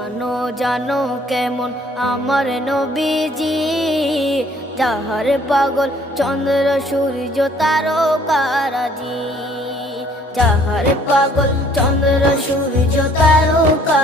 জানো জানো কেমন আমার নবীজি, যাহার পাগল চন্দ্র সূর্য তারকারাজি, যাহার পাগল চন্দ্র সূর্য তারকা